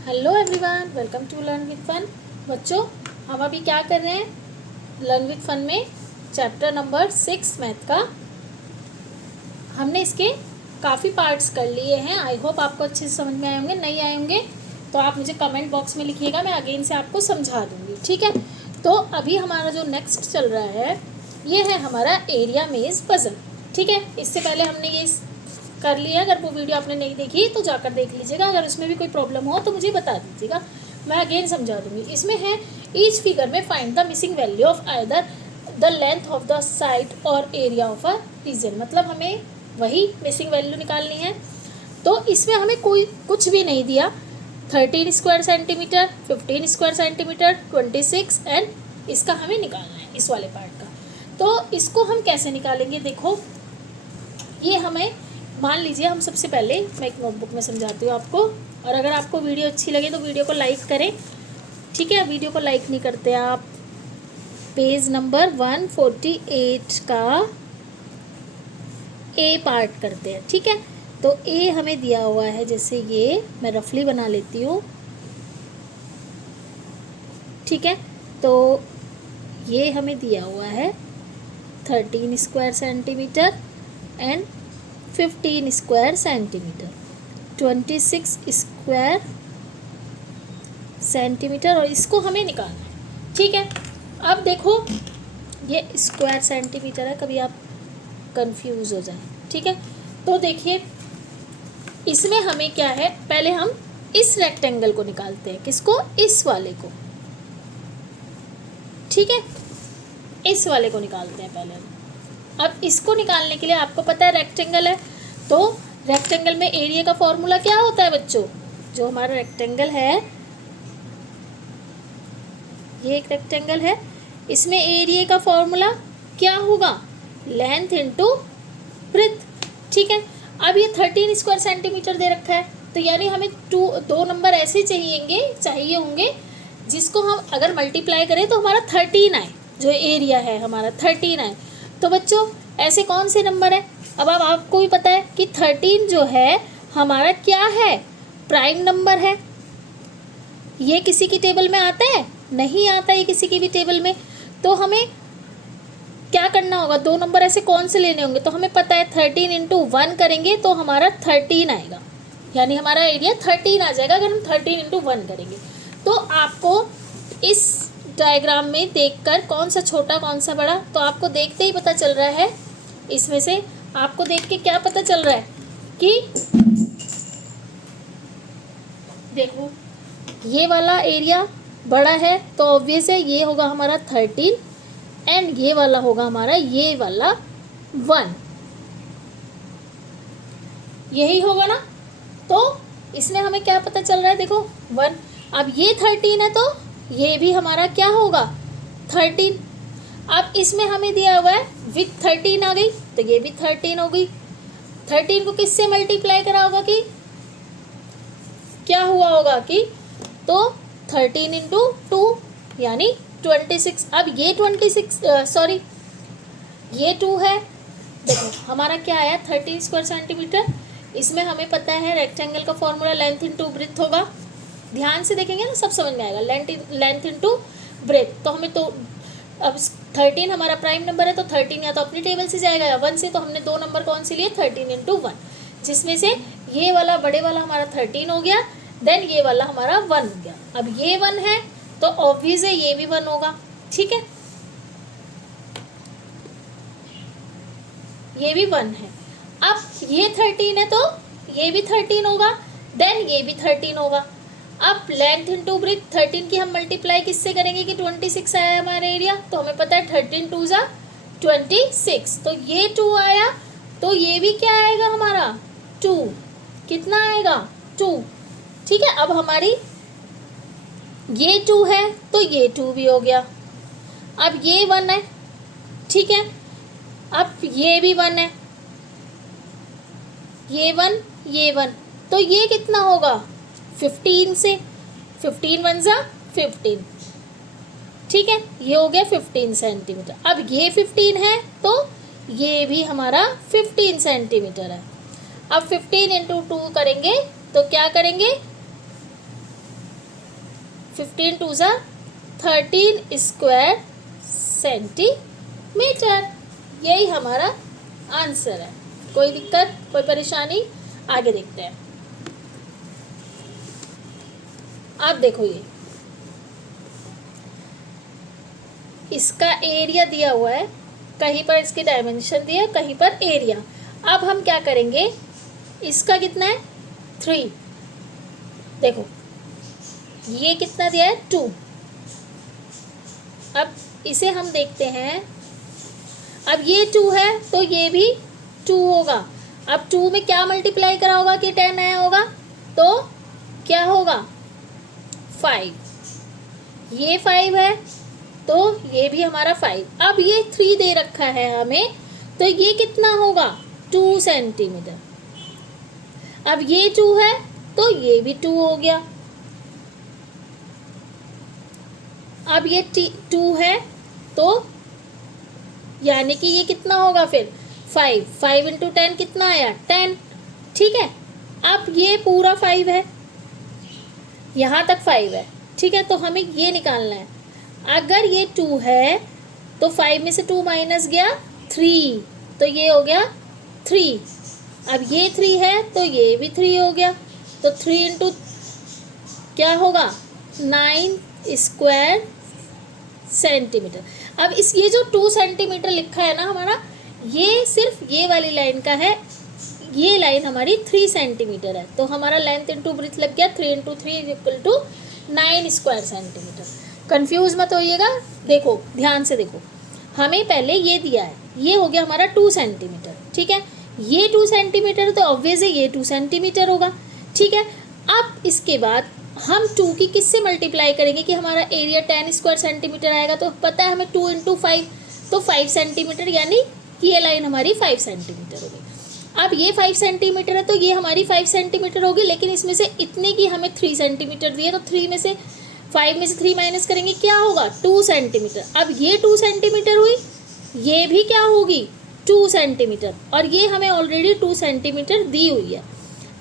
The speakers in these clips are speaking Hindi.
Hello everyone, welcome to learn with fun. बच्चों, हम अभी क्या कर रहे हैं? लर्न विद फन में चैप्टर नंबर 6 मैथ का हमने इसके काफ़ी पार्ट्स कर लिए हैं। आई होप आपको अच्छे से समझ में आए होंगे। नहीं आए होंगे तो आप मुझे कमेंट बॉक्स में लिखिएगा, मैं अगेन से आपको समझा दूँगी। ठीक है, तो अभी हमारा जो नेक्स्ट चल रहा है ये है हमारा एरिया मेज पजल। ठीक है, इससे पहले हमने ये कर लिया। अगर वो वीडियो आपने नहीं देखी तो जाकर देख लीजिएगा। अगर उसमें भी कोई प्रॉब्लम हो तो मुझे बता दीजिएगा, मैं अगेन समझा दूँगी। इसमें है ईच फिगर में find the missing value of either the length of the side और एरिया ऑफ अ रीजन। मतलब हमें वही मिसिंग वैल्यू निकालनी है। तो इसमें हमें कोई कुछ भी नहीं दिया। 13 square centimetre, 15 square centimetre, 26 and इसका हमें निकालना है, इस वाले पार्ट का। तो इसको हम कैसे निकालेंगे? देखो, ये हमें मान लीजिए, हम सबसे पहले मैं एक नोटबुक में समझाती हूँ आपको। और अगर आपको वीडियो अच्छी लगे तो वीडियो को लाइक करें। ठीक है, वीडियो को लाइक नहीं करते आप। पेज नंबर 148 का ए पार्ट करते हैं। ठीक है, तो ए हमें दिया हुआ है, जैसे ये मैं रफली बना लेती हूँ। ठीक है, तो ये हमें दिया हुआ है 13 square centimetre and 15 square centimetre, 26 square centimetre, और इसको हमें निकालना है। ठीक है, अब देखो ये स्क्वायर सेंटीमीटर है, कभी आप कंफ्यूज हो जाए। ठीक है, तो देखिए इसमें हमें क्या है, पहले हम इस रेक्टेंगल को निकालते हैं। किसको? इस वाले को। ठीक है, इस वाले को निकालते हैं पहले हम। अब इसको निकालने के लिए आपको पता है रेक्टेंगल है, तो रेक्टेंगल में एरिया का फॉर्मूला क्या होता है बच्चों? जो हमारा रेक्टेंगल है, ये एक रेक्टेंगल है, इसमें एरिया का फॉर्मूला क्या होगा? Length into breadth. ठीक है, अब ये 13 स्क्वायर सेंटीमीटर दे रखा है, तो यानी हमें दो नंबर ऐसे चाहिए होंगे जिसको हम अगर मल्टीप्लाई करें तो हमारा 13 आए। जो एरिया है हमारा 13 आए। तो बच्चों ऐसे कौन से नंबर है? अब आपको भी पता है कि 13 जो है हमारा क्या है? प्राइम नंबर है। ये किसी की टेबल में आता है? नहीं आता है किसी की भी टेबल में। तो हमें क्या करना होगा? दो नंबर ऐसे कौन से लेने होंगे? तो हमें पता है 13 इंटू 1 करेंगे तो हमारा 13 आएगा, यानी हमारा एरिया 13 आ जाएगा अगर हम 13 इंटू 1 करेंगे। तो आपको इस डायग्राम में देखकर कौन सा छोटा कौन सा बड़ा, तो आपको देखते ही पता चल रहा है। इसमें से आपको देख के क्या पता चल रहा है कि देखो ये वाला एरिया बड़ा है, तो ऑब्वियस है ये होगा हमारा 13 एंड ये वाला होगा हमारा ये वाला 1, यही होगा ना। तो इसमें हमें क्या पता चल रहा है? देखो 1। अब ये 13 है तो ये भी हमारा क्या होगा? 13। अब इसमें हमें दिया हुआ है विथ 13 आ गई, तो ये भी 13 हो गई। 13 को किससे मल्टीप्लाई करा होगा कि क्या हुआ होगा कि, तो 13 इंटू 2 यानी 26। अब ये 26 सॉरी ये 2 है। देखो हमारा क्या आया 13 स्क्वायर सेंटीमीटर। इसमें हमें पता है रेक्टेंगल का फॉर्मूला लेंथ इंटू ब्रेड्थ होगा। ध्यान से देखेंगे ना सब समझ में आएगा। Length into breadth. तो हमें तो अब 13 हमारा प्राइम नंबर है, तो 13 या तो अपनी टेबल से जाएगा या 1 से। तो हमने दो नंबर कौन से लिए? 13 इंटू 1, जिसमें से ये वाला बड़े वाला हमारा 13 हो गया, देन ये वाला हमारा 1 हो गया। अब ये 1 है तो ऑब्वियस है ये भी 1 होगा। ठीक है, ये भी 1 है। अब ये 13 है तो ये भी 13 होगा, देन ये भी 13 होगा। अब लेंथ इंटू ब्रेड्थ 13 की हम मल्टीप्लाई किससे करेंगे कि 26 आया हमारा एरिया, तो हमें पता है 13 2 जा 26, तो ये 2 आया, तो ये भी क्या आएगा हमारा 2। कितना आएगा? 2। ठीक है, अब हमारी ये 2 है तो ये 2 भी हो गया। अब ये 1 है। ठीक है, अब ये भी 1 है, ये 1 ये 1, तो ये कितना होगा? 15 से 15 1 जा 15। ठीक है, ये हो गया 15 सेंटीमीटर। अब ये 15 है तो ये भी हमारा 15 सेंटीमीटर है। अब 15 इंटू 2 करेंगे तो क्या करेंगे? 15 टू ज़ा 13 स्क्वायर सेंटीमीटर। यही हमारा आंसर है। कोई दिक्कत, कोई परेशानी? आगे देखते हैं। आप देखो, ये इसका एरिया दिया हुआ है, कहीं पर इसकी डायमेंशन दिया है, कहीं पर एरिया। अब हम क्या करेंगे, इसका कितना है 3, देखो ये कितना दिया है 2। अब इसे हम देखते हैं, अब ये 2 है तो ये भी 2 होगा। अब 2 में क्या मल्टीप्लाई करा होगा कि 10 आया होगा, तो क्या होगा 5। ये 5 है तो ये भी हमारा 5। अब ये 3 दे रखा है हमें, तो ये कितना होगा 2 सेंटीमीटर। अब ये 2 है तो ये भी 2 हो गया। अब ये 2 है तो यानी कि ये कितना होगा फिर 5 इंटू 10 कितना आया 10। ठीक है, अब ये पूरा 5 है, यहाँ तक 5 है। ठीक है, तो हमें ये निकालना है। अगर ये 2 है तो 5 में से 2 माइनस गया 3, तो ये हो गया 3। अब ये 3 है तो ये भी 3 हो गया, तो 3 इंटू क्या होगा 9 स्क्वायर सेंटीमीटर। अब इस ये जो 2 सेंटीमीटर लिखा है ना हमारा, ये सिर्फ ये वाली लाइन का है। ये लाइन हमारी 3 सेंटीमीटर है, तो हमारा लेंथ इंटू ब्रीथ लग गया 3 into 3 equal to 9 square centimetre. Confuse मत होइएगा, देखो ध्यान से देखो, हमें पहले ये दिया है, ये हो गया हमारा 2 सेंटीमीटर। ठीक है, ये 2 सेंटीमीटर तो ऑब्वियस है ये 2 सेंटीमीटर होगा। ठीक है, अब इसके बाद हम 2 की किससे मल्टीप्लाई करेंगे कि हमारा एरिया 10 स्क्वायर सेंटीमीटर आएगा। तो पता है हमें 2 इंटू 5 तो 5 सेंटीमीटर, यानी ये लाइन हमारी 5 सेंटीमीटर होगी। अब ये 5 सेंटीमीटर है तो ये हमारी 5 सेंटीमीटर होगी, लेकिन इसमें से इतने की हमें 3 सेंटीमीटर दिए, तो 5 में से 3 माइनस करेंगे क्या होगा 2 सेंटीमीटर। अब ये 2 सेंटीमीटर हुई, ये भी क्या होगी 2 सेंटीमीटर, और ये हमें ऑलरेडी 2 सेंटीमीटर दी हुई है।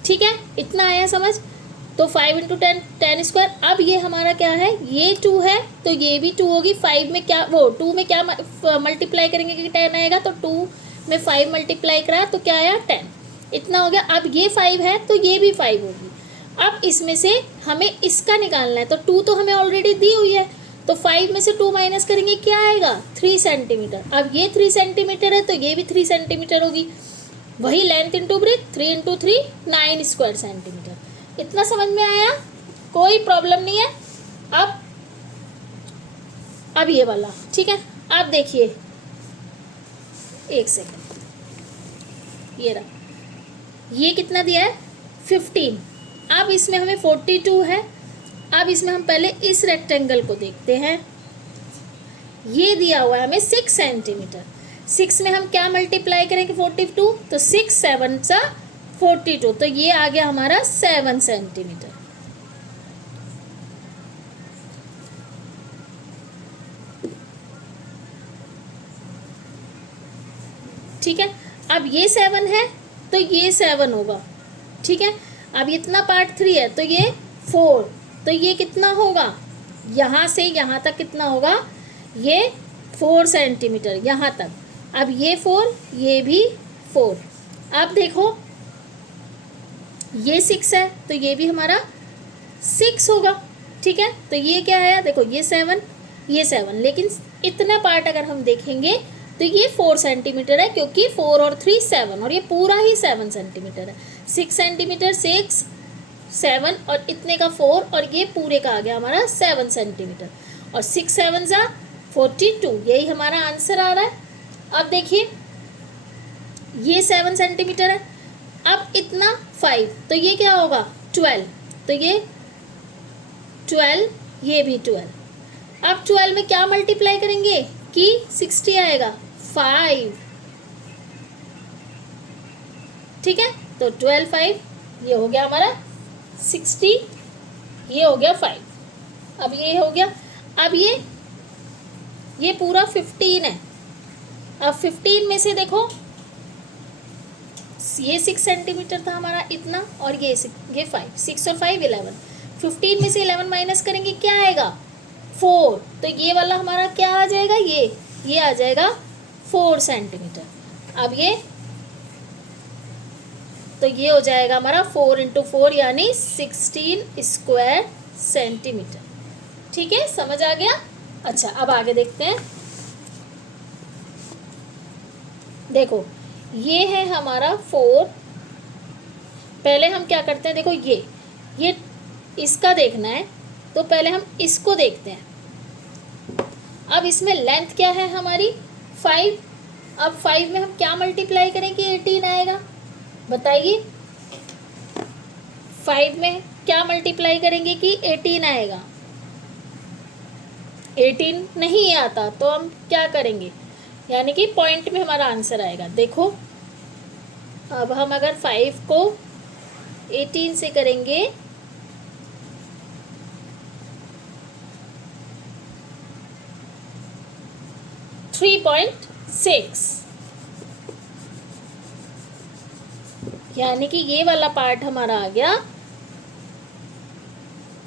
ठीक है, इतना आया समझ। तो 5 इंटू 10 स्क्वायर। अब ये हमारा क्या है, ये 2 है तो ये भी 2 होगी। 5 में क्या 2 में क्या मल्टीप्लाई करेंगे कि 10 आएगा, तो 2 में 5 मल्टीप्लाई करा तो क्या आया 10, इतना हो गया। अब ये 5 है तो ये भी 5 होगी। अब इसमें से हमें इसका निकालना है, तो 2 तो हमें ऑलरेडी दी हुई है, तो 5 में से 2 माइनस करेंगे क्या आएगा 3 सेंटीमीटर। अब ये 3 सेंटीमीटर है तो ये भी 3 सेंटीमीटर होगी। वही length into breath 3 into 3 9 square centimetre. इतना समझ में आया, कोई प्रॉब्लम नहीं है। अब ये वाला ठीक है, आप देखिए एक सेकेंड, ये रहा, ये कितना दिया है 15। अब इसमें हमें 42 है। अब इसमें हम पहले इस रेक्टेंगल को देखते हैं। ये दिया हुआ है हमें 6 सेंटीमीटर। 6 में हम क्या मल्टीप्लाई करेंगे 42, तो 6 7 सा 42, तो ये आ गया हमारा 7 सेंटीमीटर। ठीक है, अब ये 7 है तो ये 7 होगा। ठीक है, अब इतना पार्ट 3 है तो ये 4, तो ये कितना होगा यहाँ से यहाँ तक कितना होगा, ये 4 सेंटीमीटर यहाँ तक। अब ये 4, ये भी 4। अब देखो ये 6 है तो ये भी हमारा 6 होगा। ठीक है, तो ये क्या आया, देखो ये 7, ये 7, लेकिन इतना पार्ट अगर हम देखेंगे तो ये 4 सेंटीमीटर है, क्योंकि 4 और 3 7, और ये पूरा ही 7 सेंटीमीटर है। 6 सेंटीमीटर 6 7 और इतने का 4, और ये पूरे का आ गया हमारा 7 सेंटीमीटर, और 6 7 ज़ा 42, यही हमारा आंसर आ रहा है। अब देखिए ये 7 सेंटीमीटर है, अब इतना 5, तो ये क्या होगा 12, तो ये 12, ये भी 12। अब 12 में क्या मल्टीप्लाई करेंगे कि 60 आएगा 5। ठीक है, तो 12 5, ये हो गया हमारा 60, ये हो गया 5। अब ये हो गया, अब ये पूरा 15 है। अब 15 में से देखो ये 6 सेंटीमीटर था हमारा इतना, और ये 5, 6 और 5 11, 15 में से 11 माइनस करेंगे क्या आएगा 4, तो ये वाला हमारा क्या आ जाएगा, ये आ जाएगा 4 सेंटीमीटर। अब ये तो ये हो जाएगा हमारा 4 × 4 यानी 16 स्क्वायर सेंटीमीटर। ठीक है, समझ आ गया। अच्छा, अब आगे देखते हैं। देखो ये है हमारा 4, पहले हम क्या करते हैं, देखो ये इसका देखना है, तो पहले हम इसको देखते हैं। अब इसमें लेंथ क्या है हमारी 5, अब 5 में हम क्या मल्टीप्लाई करें कि 18 आएगा, बताइए 5 में क्या मल्टीप्लाई करेंगे कि 18 आएगा, 18 नहीं आता तो हम क्या करेंगे, यानी कि पॉइंट में हमारा आंसर आएगा। देखो अब हम अगर 5 को 18 से करेंगे, .6, यानी कि ये वाला पार्ट हमारा आ गया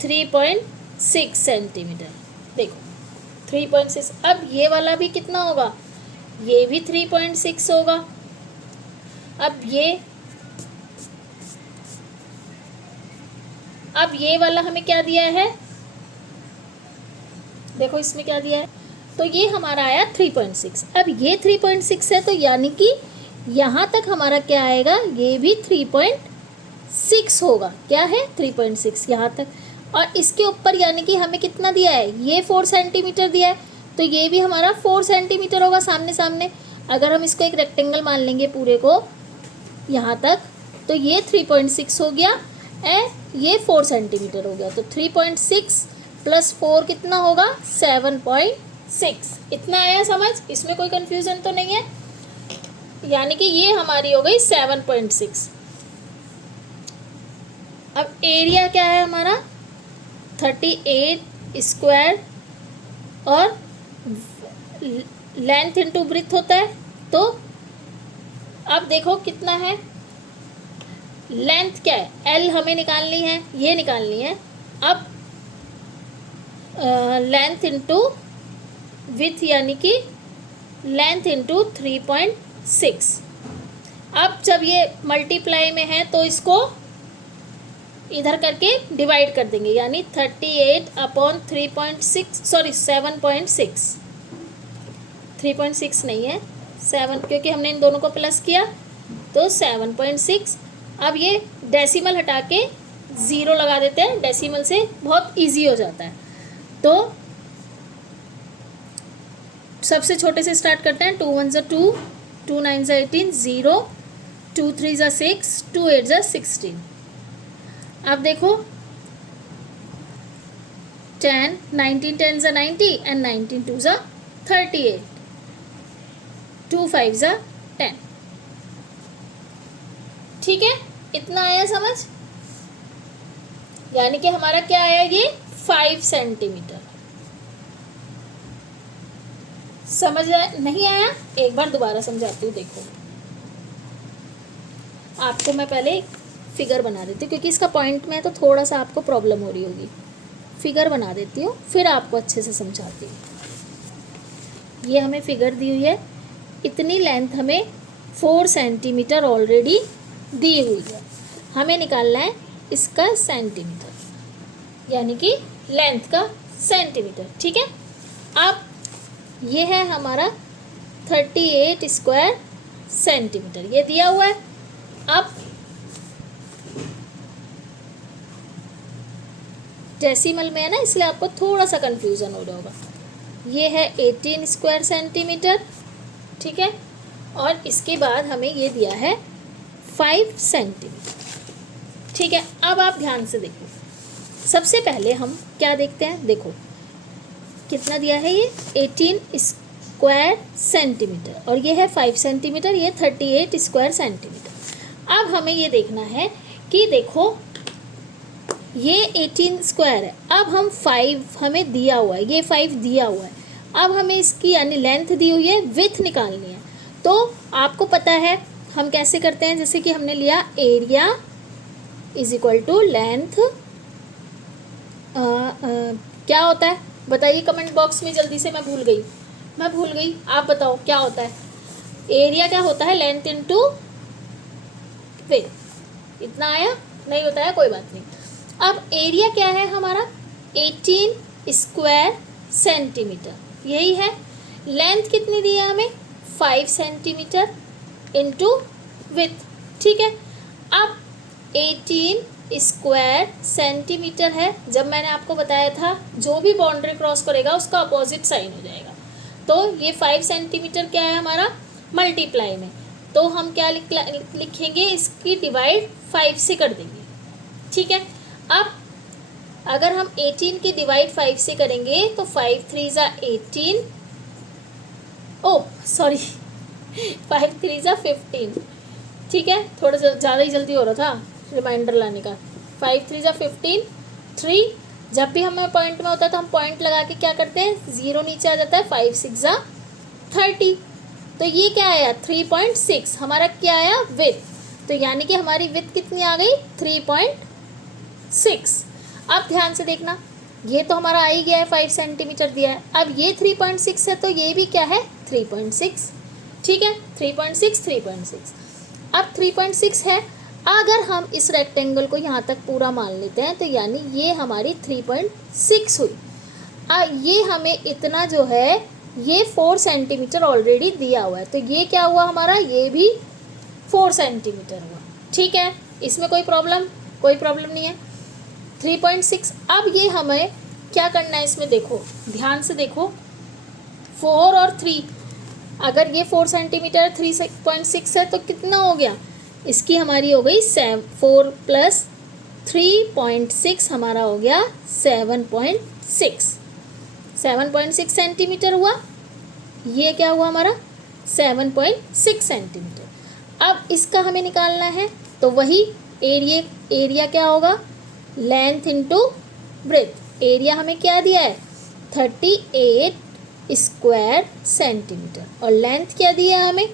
3.6 सेंटीमीटर। देखो 3.6, अब ये वाला भी कितना होगा, ये भी 3.6 होगा। अब ये वाला हमें क्या दिया है, देखो इसमें क्या दिया है, तो ये हमारा आया 3.6। अब ये 3.6 है तो यानी कि यहाँ तक हमारा क्या आएगा, ये भी 3.6 होगा। क्या है 3.6 यहाँ तक, और इसके ऊपर यानी कि हमें कितना दिया है, ये 4 सेंटीमीटर दिया है, तो ये भी हमारा 4 सेंटीमीटर होगा सामने सामने। अगर हम इसको एक रेक्टेंगल मान लेंगे पूरे को यहाँ तक, तो ये 3.6 हो गया एंड ये 4 सेंटीमीटर हो गया, तो 3.6 + 4 कितना होगा 7.6। इतना आया समझ, इसमें कोई कन्फ्यूज़न तो नहीं है, यानी कि ये हमारी हो गई 7.6। अब एरिया क्या है हमारा 38 स्क्वायर, और लेंथ इंटू ब्रेथ होता है, तो अब देखो कितना है, लेंथ क्या है, एल हमें निकालनी है, ये निकालनी है। अब लेंथ इंटू विथ यानी कि लेंथ इंटू 3.6। अब जब ये मल्टीप्लाई में है तो इसको इधर करके डिवाइड कर देंगे, यानी 38/3.6 सॉरी 7.6, 3.6 नहीं है 7, क्योंकि हमने इन दोनों को प्लस किया तो 7.6। अब ये डेसिमल हटा के 0 लगा देते हैं, डेसिमल से बहुत इजी हो जाता है। तो सबसे छोटे से स्टार्ट करते हैं, 2 1 = 2, 2 9 = 18, 0, 2 3 = 6, 2 8 = 16। अब देखो 10 19 10 = 90 एंड 19 2 = 38, 2 5 = 10। ठीक है, इतना आया समझ, यानी कि हमारा क्या आया, ये 5 सेंटीमीटर। समझ नहीं आया, एक बार दोबारा समझाती हूँ। देखो आपको मैं पहले फिगर बना देती हूँ, क्योंकि इसका पॉइंट में है तो थोड़ा सा आपको प्रॉब्लम हो रही होगी। फिगर बना देती हूँ फिर आपको अच्छे से समझाती हूँ। ये हमें फिगर दी हुई है, इतनी लेंथ हमें 4 सेंटीमीटर ऑलरेडी दी हुई है, हमें निकालना है इसका सेंटीमीटर, यानी कि लेंथ का सेंटीमीटर। ठीक है, अब ये है हमारा 38 स्क्वायर सेंटीमीटर, ये दिया हुआ है। अब डेसिमल में है ना, इसलिए आपको थोड़ा सा कंफ्यूजन हो रहा होगा। ये है 18 स्क्वायर सेंटीमीटर, ठीक है, और इसके बाद हमें ये दिया है 5 सेंटीमीटर। ठीक है, अब आप ध्यान से देखो, सबसे पहले हम क्या देखते हैं, देखो कितना दिया है, ये 18 स्क्वायर सेंटीमीटर और ये है 5 सेंटीमीटर, ये 38 स्क्वायर सेंटीमीटर। अब हमें ये देखना है कि देखो ये 18 स्क्वायर है, अब हम 5 हमें दिया हुआ है, ये 5 दिया हुआ है, अब हमें इसकी यानी लेंथ दी हुई है, विड्थ निकालनी है। तो आपको पता है हम कैसे करते हैं, जैसे कि हमने लिया area is equal to length क्या होता है बताइए कमेंट बॉक्स में जल्दी से। मैं भूल गई, आप बताओ क्या होता है। एरिया क्या होता है? Length into width. इतना आया? नहीं होता है, कोई बात नहीं। अब एरिया क्या है हमारा? 18 स्क्वायर सेंटीमीटर, यही है। लेंथ कितनी दी है हमें? 5 सेंटीमीटर इंटू विथ, ठीक है। अब 18 स्क्वायर सेंटीमीटर है। जब मैंने आपको बताया था जो भी बाउंड्री क्रॉस करेगा उसका अपोजिट साइन हो जाएगा। तो ये 5 सेंटीमीटर क्या है हमारा? मल्टीप्लाई में, तो हम क्या लिखेंगे? इसकी डिवाइड 5 से कर देंगे, ठीक है। अब अगर हम 18 की डिवाइड 5 से करेंगे तो 5 3 ज़ा 18, ओह सॉरी 5 3 ज़ा 15, ठीक है। थोड़ा ज़्यादा ही जल्दी हो रहा था रिमाइंडर लाने का। 5 3 ज़ा 15, 3। जब भी हमें पॉइंट में होता है तो हम पॉइंट लगा के क्या करते हैं? 0 नीचे आ जाता है। 5 6 ज़ा 30, तो ये क्या आया? 3.6 हमारा क्या आया? विथ। तो यानी कि हमारी विथ कितनी आ गई? 3.6। अब ध्यान से देखना, ये तो हमारा आ ही गया है, 5 सेंटीमीटर दिया है। अब ये 3.6 है तो ये भी क्या है? 3.6, ठीक है। 3.6। अब 3.6 है। अगर हम इस रेक्टेंगल को यहाँ तक पूरा मान लेते हैं तो यानी ये हमारी 3.6 हुई। ये हमें इतना जो है ये 4 सेंटीमीटर ऑलरेडी दिया हुआ है, तो ये क्या हुआ हमारा? ये भी 4 सेंटीमीटर हुआ, ठीक है। इसमें कोई प्रॉब्लम नहीं है। 3.6। अब ये हमें क्या करना है इसमें? देखो ध्यान से देखो, 4 और 3, अगर ये 4 सेंटीमीटर 3.6 है तो कितना हो गया? इसकी हमारी हो गई 4 प्लस 3.6 हमारा हो गया 7.6। 7.6 सेंटीमीटर हुआ। ये क्या हुआ हमारा? 7.6 सेंटीमीटर। अब इसका हमें निकालना है तो वही एरिया क्या होगा? Length into breath. एरिया हमें क्या दिया है? 38 स्क्वायर सेंटीमीटर। और लेंथ क्या दिया है हमें?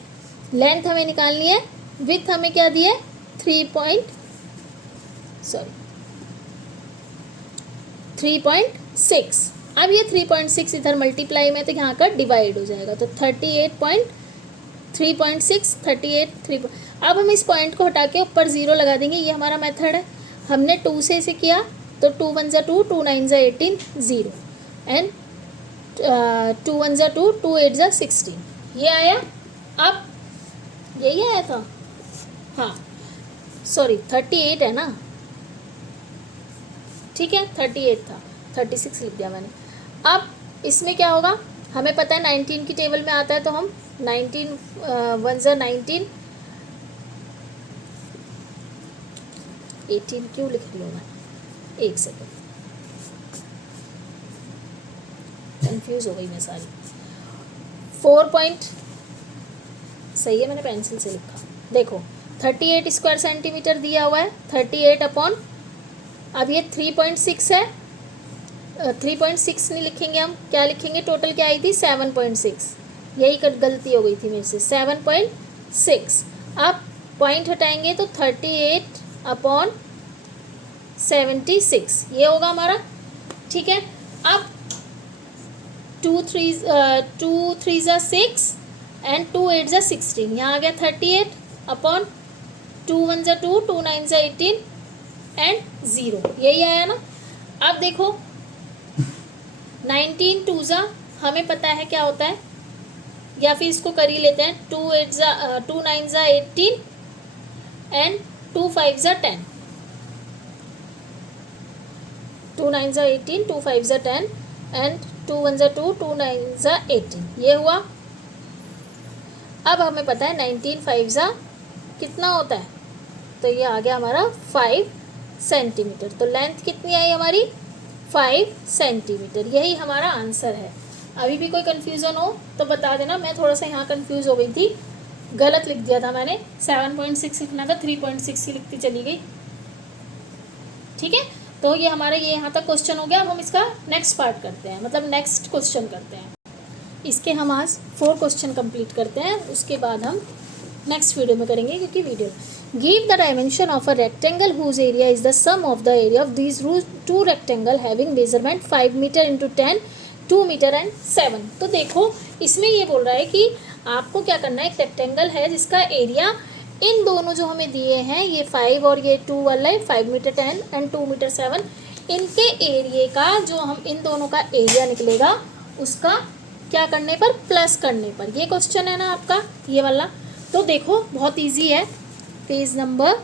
लेंथ हमें निकालनी है। विथ हमें क्या दिया है? 3.6। अब ये 3.6 इधर मल्टीप्लाई में तो यहाँ का डिवाइड हो जाएगा, तो 3.6। अब हम इस पॉइंट को हटा के ऊपर 0 लगा देंगे। ये हमारा मेथड है। हमने 2 से इसे किया तो 2 1 ज़ा 2, 2 9 ज़ा 18, 0 एंड 2 1 ज़ा 2, 2 8 ज़ा 16, ये आया। अब यही आया था, हाँ सॉरी 38 है ना, ठीक है 38 था, 36 लिख दिया मैंने। अब इसमें क्या होगा? हमें पता है 19 की टेबल में आता है, तो हम 19 1 ज़ा 19, 18 क्यों लिख रही हूँ मैं? एक सेकेंड, कंफ्यूज हो गई मैं सारी। 4 पॉइंट सही है, मैंने पेंसिल से लिखा। देखो 38 स्क्वायर सेंटीमीटर दिया हुआ है, 38 अपॉन, अब ये 3.6 है, 3.6 नहीं लिखेंगे हम, क्या लिखेंगे? टोटल क्या आई थी? 7.6, यही गलती हो गई थी मेरे से, 7.6। अब पॉइंट हटाएंगे तो 38 अपॉन 76, ये होगा हमारा, ठीक है। अब 2 3 ज़ा 6 एंड 2 8 ज़ा 16, यहाँ आ गया 38 अपॉन 2 1 ज़ा 2, 2 9 ज़ा 18 एंड 0, यही आया ना। अब देखो 19 2 ज़ा हमें पता है क्या होता है, या फिर इसको कर ही लेते हैं। 2 9 ज़ा 18 एंड 2 5 ज़ा 10, 2 9 ज़ा 18, 2 5 ज़ा 10 एंड 2 1 ज़ा 2, 2 9 ज़ा 18, ये हुआ। अब हमें पता है 19 5 ज़ा कितना होता है, तो ये आ गया हमारा 5 सेंटीमीटर। तो लेंथ कितनी आई हमारी? 5 सेंटीमीटर, यही हमारा आंसर है। अभी भी कोई कन्फ्यूज़न हो तो बता देना। मैं थोड़ा सा यहाँ कन्फ्यूज़ हो गई थी, गलत लिख दिया था मैंने, 7.6 लिखना था, 3.6 ही लिखती चली गई, ठीक है। तो ये हमारा ये यहाँ तक क्वेश्चन हो गया। अब हम इसका नेक्स्ट पार्ट करते हैं, मतलब नेक्स्ट क्वेश्चन करते हैं। इसके हम आज 4 क्वेश्चन कंप्लीट करते हैं, उसके बाद हम नेक्स्ट वीडियो में करेंगे, क्योंकि video give the dimension of a rectangle whose area is the sum of the area of these two rectangle having measurement 5 metre into 10, 2 metre and 7। तो देखो इसमें ये बोल रहा है कि आपको क्या करना है, एक रेक्टेंगल है जिसका एरिया इन दोनों जो हमें दिए हैं, ये 5 और ये 2 वाला है, 5 मीटर 10 एंड 2 मीटर 7, इनके एरिया का जो हम इन दोनों का एरिया निकलेगा उसका क्या करने पर, प्लस करने पर। ये क्वेश्चन है ना आपका ये वाला। तो देखो बहुत इजी है, पेज नंबर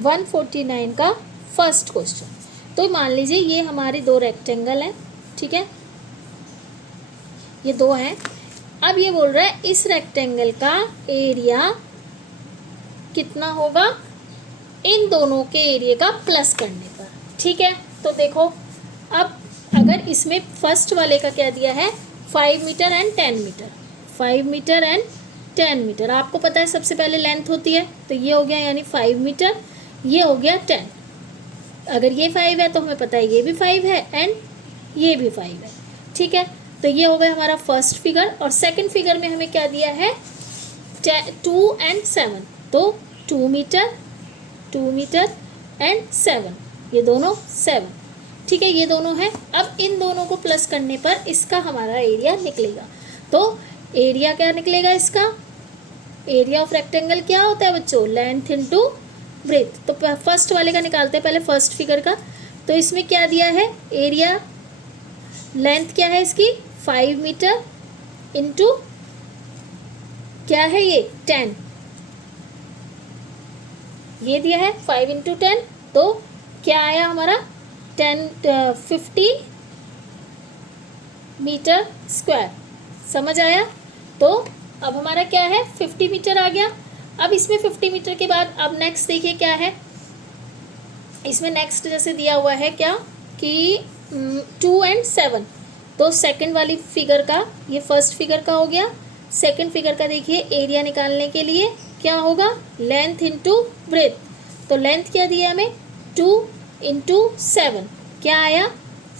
149 का फर्स्ट क्वेश्चन। तो मान लीजिए ये हमारे दो रेक्टेंगल हैं, ठीक है, ये दो हैं। अब ये बोल रहा है इस रेक्टेंगल का एरिया कितना होगा, इन दोनों के एरिया का प्लस करने पर, ठीक है। तो देखो अब अगर इसमें फर्स्ट वाले का क्या दिया है, 5 metre and 10 metre, 5 metre and 10 metre. आपको पता है सबसे पहले लेंथ होती है, तो ये हो गया यानी 5 मीटर, ये हो गया 10। अगर ये 5 है तो हमें पता है ये भी 5 है एंड ये भी 5 है, ठीक है। तो ये हो गया हमारा फर्स्ट फिगर। और सेकंड फिगर में हमें क्या दिया है, 2 एंड 7, तो 2 मीटर एंड 7, ये दोनों 7, ठीक है, ये दोनों है। अब इन दोनों को प्लस करने पर इसका हमारा एरिया निकलेगा। तो एरिया क्या निकलेगा इसका, एरिया ऑफ रेक्टेंगल क्या होता है बच्चों, लेंथ इंटू ब्रेथ। तो फर्स्ट वाले का निकालते हैं पहले, फर्स्ट फिगर का। तो इसमें क्या दिया है, एरिया लेंथ क्या है इसकी 5 मीटर इंटू क्या है ये 10, ये दिया है 5 इंटू 10, तो क्या आया हमारा 50 मीटर स्क्वायर। समझ आया। तो अब हमारा क्या है 50 मीटर आ गया। अब इसमें 50 मीटर के बाद अब नेक्स्ट देखिए क्या है, इसमें नेक्स्ट जैसे दिया हुआ है क्या कि 2 एंड 7, तो सेकंड वाली फिगर का ये फर्स्ट फिगर का हो गया। सेकंड फिगर का देखिए एरिया निकालने के लिए क्या होगा, लेंथ इंटू ब्रेथ। तो लेंथ क्या दिया हमें 2 इंटू 7, क्या आया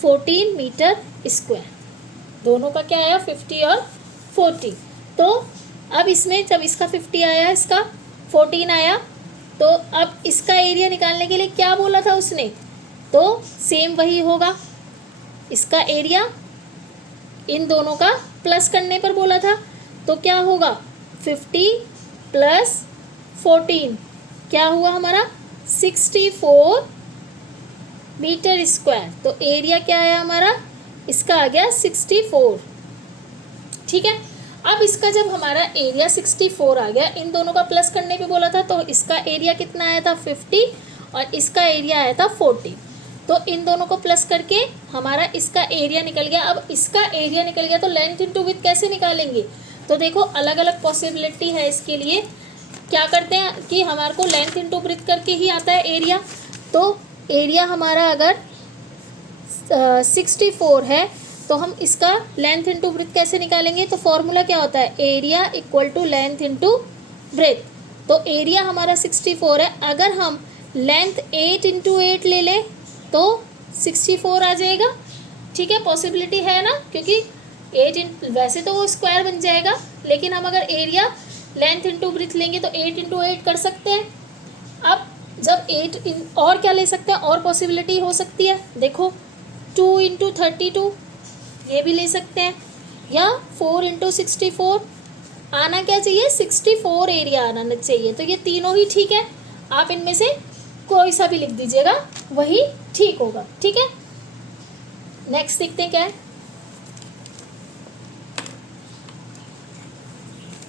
14 मीटर स्क्वायर। दोनों का क्या आया 50 और 40। तो अब इसमें जब इसका 50 आया, इसका 14 आया, तो अब इसका एरिया निकालने के लिए क्या बोला था उसने, तो सेम वही होगा, इसका एरिया इन दोनों का प्लस करने पर बोला था। तो क्या होगा 50 प्लस 14 क्या हुआ हमारा 64 मीटर स्क्वायर। तो एरिया क्या आया हमारा, इसका आ गया 64, ठीक है। अब इसका जब हमारा एरिया 64 आ गया, इन दोनों का प्लस करने पे बोला था, तो इसका एरिया कितना आया था 50 और इसका एरिया आया था 40। तो इन दोनों को प्लस करके हमारा इसका एरिया निकल गया। अब इसका एरिया निकल गया तो लेंथ इंटू विड्थ कैसे निकालेंगे, तो देखो अलग अलग पॉसिबिलिटी है इसके लिए। क्या करते हैं कि हमारे को लेंथ इंटू ब्रेथ करके ही आता है एरिया। तो एरिया हमारा अगर 64 है तो हम इसका लेंथ इंटू ब्रेथ कैसे निकालेंगे, तो फॉर्मूला क्या होता है, area equal to length into breadth. तो एरिया हमारा 64 है, अगर हम लेंथ 8 इंटू 8 ले लें तो 64 आ जाएगा, ठीक है। पॉसिबिलिटी है ना, क्योंकि 8 वैसे तो वो स्क्वायर बन जाएगा, लेकिन हम अगर एरिया लेंथ इंटू ब्रेथ लेंगे तो 8 इंटू 8 कर सकते हैं। अब जब 8 और क्या ले सकते हैं, और पॉसिबिलिटी हो सकती है, देखो 2 इंटू 32 ये भी ले सकते हैं, या 4 इंटू 64। आना क्या चाहिए 64 एरिया आना चाहिए। तो ये तीनों ही ठीक है, आप इनमें से कोई सा भी लिख दीजिएगा वही ठीक होगा, ठीक है। नेक्स्ट देखते हैं क्या है।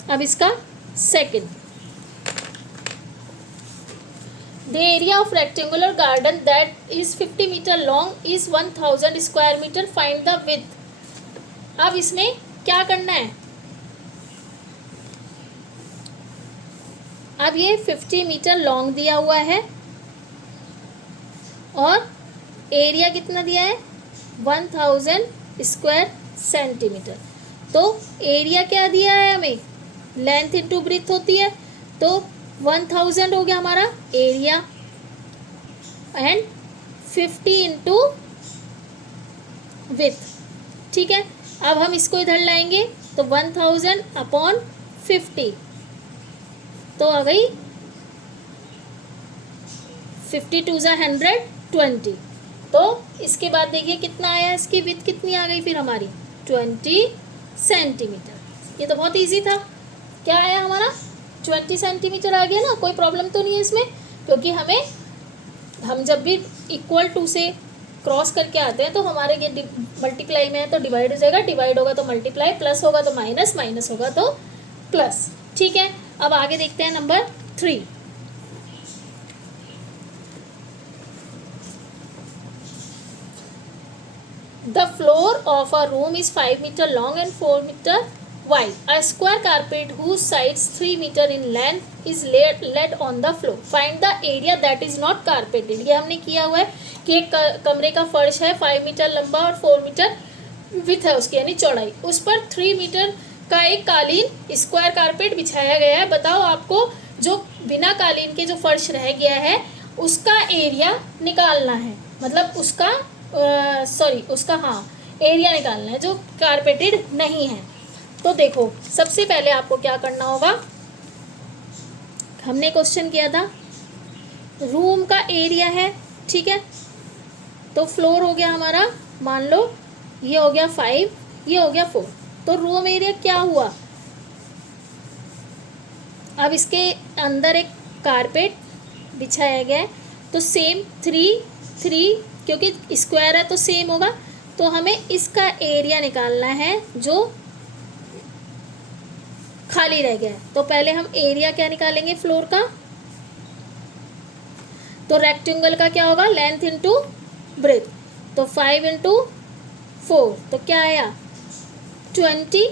अब इसका second, the area of rectangular garden that is 50 metre long is 1000 square metre, find the width. अब इसमें क्या करना है, अब ये 50 मीटर लॉन्ग दिया हुआ है और एरिया कितना दिया है 1000 स्क्वायर सेंटीमीटर। तो एरिया क्या दिया है हमें, लेंथ इंटू ब्रेथ होती है, तो 1000 हो गया हमारा एरिया एंड 50 इंटू विथ, ठीक है। अब हम इसको इधर लाएंगे तो 1000 अपॉन 50, तो आ गई 52 ज़ा 120। तो इसके बाद देखिए कितना आया, इसकी विड्थ कितनी आ गई फिर हमारी 20 सेंटीमीटर। ये तो बहुत इजी था। क्या आया हमारा 20 सेंटीमीटर आ गया ना, कोई प्रॉब्लम तो नहीं है इसमें, क्योंकि हम जब भी इक्वल टू से क्रॉस करके आते हैं तो हमारे ये मल्टीप्लाई में है तो डिवाइड हो जाएगा, डिवाइड होगा तो मल्टीप्लाई, प्लस होगा तो माइनस, माइनस होगा तो प्लस। ठीक है, अब आगे देखते हैं number 3। The floor of a room is 5 meter long and 4 meter wide. A square carpet whose sides 3 meter in length is laid on the floor. Find the area that is not carpeted. ये हमने किया हुआ है कि एक कमरे का फर्श है 5 मीटर लंबा और 4 मीटर विड्थ है उसकी, यानी चौड़ाई, उस पर 3 मीटर का एक कालीन स्क्वायर कारपेट बिछाया गया है। बताओ आपको जो बिना कालीन के जो फर्श रह गया है उसका एरिया निकालना है, मतलब उसका एरिया निकालना है जो कारपेटेड नहीं है। तो देखो सबसे पहले आपको क्या करना होगा, हमने क्वेश्चन किया था रूम का एरिया है, ठीक है, तो फ्लोर हो गया हमारा, मान लो ये हो गया 5, ये हो गया 4, तो रूम एरिया क्या हुआ, अब इसके अंदर एक कारपेट बिछाया गया है तो सेम 3 क्योंकि स्क्वायर है तो सेम होगा, तो हमें इसका एरिया निकालना है जो खाली रह गया है। तो पहले हम एरिया क्या निकालेंगे फ्लोर का, तो रेक्टेंगल का क्या होगा, लेंथ इंटू ब्रेथ, तो 5 इंटू 4 तो क्या आया 20।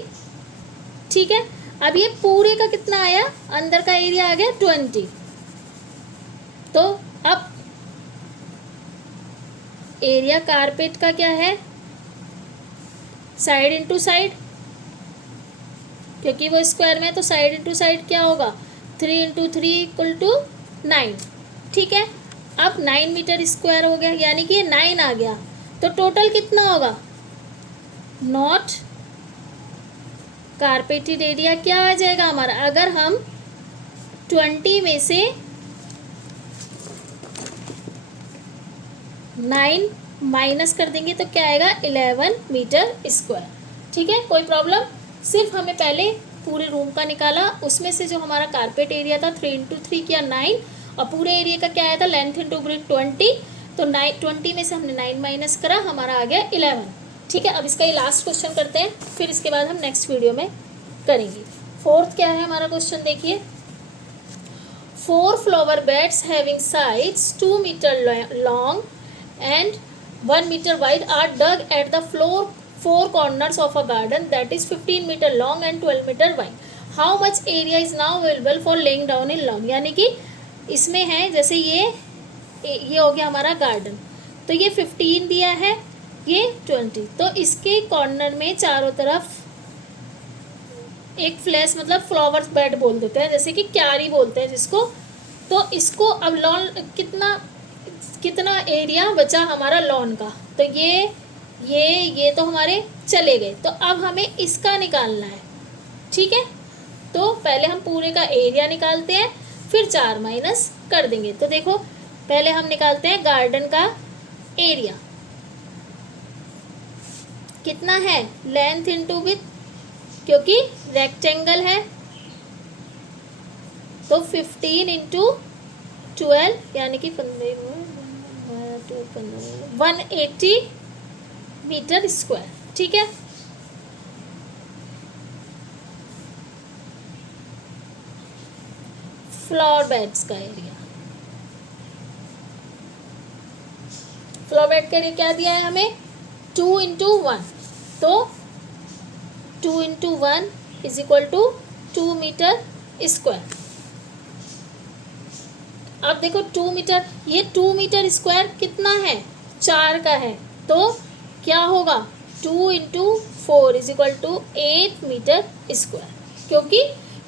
ठीक है, अब ये पूरे का कितना आया, अंदर का एरिया आ गया 20। तो अब एरिया कारपेट का क्या है, साइड इंटू साइड, क्योंकि वो स्क्वायर में है तो साइड इंटू साइड क्या होगा 3 इंटू 3 इक्वल टू 9। ठीक है, अब 9 मीटर स्क्वायर हो गया, यानी कि ये 9 आ गया, तो टोटल कितना होगा, नॉट कारपेटेड एरिया क्या आ जाएगा हमारा, अगर हम 20 में से 9 माइनस कर देंगे तो क्या आएगा 11 मीटर स्क्वायर। ठीक है, कोई प्रॉब्लम, सिर्फ हमें पहले पूरे रूम का निकाला, उसमें से जो हमारा कारपेट एरिया था 3 इंटू 3 किया 9, और पूरे एरिया का क्या आया था लेंथ इंटू ब्रेथ 20, तो 20 में से हमने 9 माइनस करा, हमारा आ गया 11। ठीक है, अब इसका ये लास्ट क्वेश्चन करते हैं, फिर इसके बाद हम नेक्स्ट वीडियो में करेंगे। 4th क्या है हमारा क्वेश्चन, देखिए 4 flower beds having sides 2 metre long and 1 meter wide are dug at the four corners of a garden that is 15 meter long and 12 meter wide. How much area is now available for laying down in lawn? यानी कि इसमें है जैसे ये हो गया हमारा गार्डन, तो ये 15 दिया है, ये 20, तो इसके कॉर्नर में चारों तरफ एक फ्लैश मतलब फ्लावर्स बेड बोल देते हैं, जैसे कि क्यारी बोलते हैं जिसको, तो इसको अब लॉन कितना एरिया बचा हमारा लॉन का, तो ये तो हमारे चले गए, तो अब हमें इसका निकालना है। ठीक है, तो पहले हम पूरे का एरिया निकालते हैं, फिर 4 माइनस कर देंगे। तो देखो पहले हम निकालते हैं गार्डन का एरिया, कितना है लेंथ इंटू विड्थ, क्योंकि रेक्टेंगल है तो 15 इंटू 12 यानी कि 180 मीटर स्क्वायर। ठीक है, फ्लावर बेड्स का एरिया, फ्लावर बेड के लिए क्या दिया है हमें 2 इंटू 1, तो 2 into 1 is equal to 2 metre square. अब देखो 2 मीटर, ये 2 मीटर स्क्वायर कितना है 4 का है, तो क्या होगा 2 into 4 is equal to 8 metre square, क्योंकि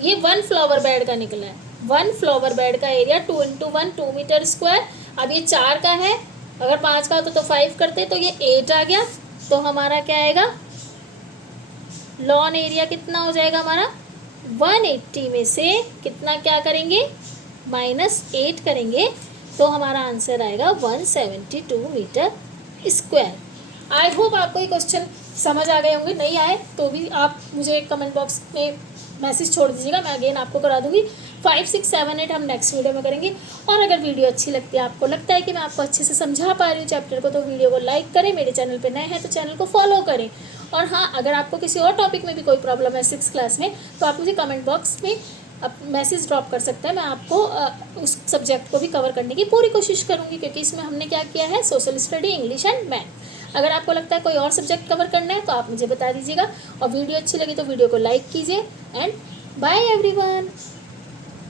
ये 1 फ्लावर बेड का निकला है। 1 फ्लावर बेड का एरिया 2 इंटू 1 2 मीटर स्क्वायर। अब ये 4 का है, अगर 5 का होता तो 5 करते, तो ये 8 आ गया, तो हमारा क्या आएगा लॉन एरिया कितना हो जाएगा हमारा 180 में से कितना क्या करेंगे, -8 करेंगे, तो हमारा आंसर आएगा 172 मीटर स्क्वायर। आई होप आपको ये क्वेश्चन समझ आ गए होंगे, नहीं आए तो भी आप मुझे कमेंट बॉक्स में मैसेज छोड़ दीजिएगा, मैं अगेन आपको करा दूंगी। 5, 6, 7, 8 हम नेक्स्ट वीडियो में करेंगे। और अगर वीडियो अच्छी लगती है, आपको लगता है कि मैं आपको अच्छे से समझा पा रही हूँ चैप्टर को, तो वीडियो को लाइक करें, मेरे चैनल पे नए हैं तो चैनल को फॉलो करें। और हाँ, अगर आपको किसी और टॉपिक में भी कोई प्रॉब्लम है 6th क्लास में, तो आप मुझे कमेंट बॉक्स में मैसेज ड्रॉप कर सकते हैं। मैं आपको उस सब्जेक्ट को भी कवर करने की पूरी कोशिश करूँगी, क्योंकि इसमें हमने क्या किया है, social study, English and math. अगर आपको लगता है कोई और सब्जेक्ट कवर करना है तो आप मुझे बता दीजिएगा। और वीडियो अच्छी लगी तो वीडियो को लाइक कीजिए। And bye everyone.